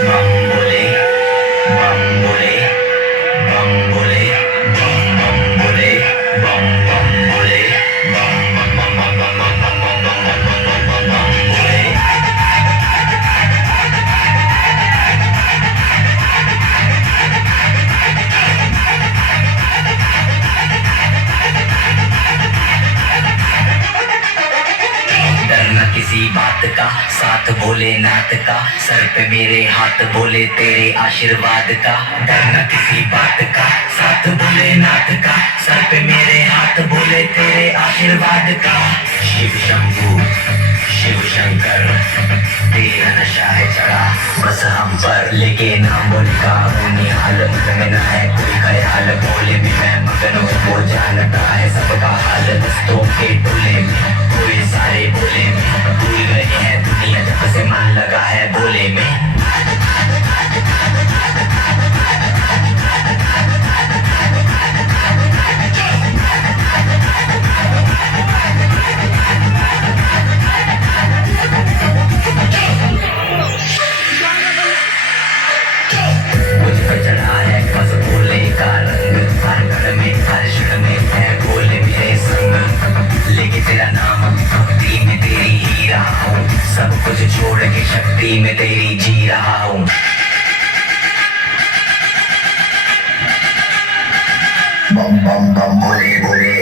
बम बोले, बम बोले, बम बोले, बम बम बोले, बम बम बोले, बम बम बम बम बम बम बम बम बम बम बम बम बोले। डरना किसी बात का, साथ भोलेनाथ का, सर पे मेरे हाथ बोले तेरे आशीर्वाद का। डरना किसी बात का, साथ भोलेनाथ का, सर पे मेरे हाथ बोले तेरे आशीर्वाद का। शिव शंभू, शिव शंकर, तेरा नशा है चढ़ा बस हम पर, लेकिन हम उनका निहाल में न है कोई ख्याल। बोले भी मैं मगन हूँ, वो जानता है सबका हाल। दोस्तों के टोले में कोई सारे बोले में भूल गए हैं दुनिया, जब से मन लगा है बोले में। मुझ पर चढ़ा है बस भोले का रंग, हर घर में हर क्षण में है भोले मेरे संग। लेके तेरा नाम भक्ति में तेरी ही रहा हूँ, सब कुछ छोड़ के शक्ति में तेरी जी रहा हूँ। बम बम बम बोले बोले।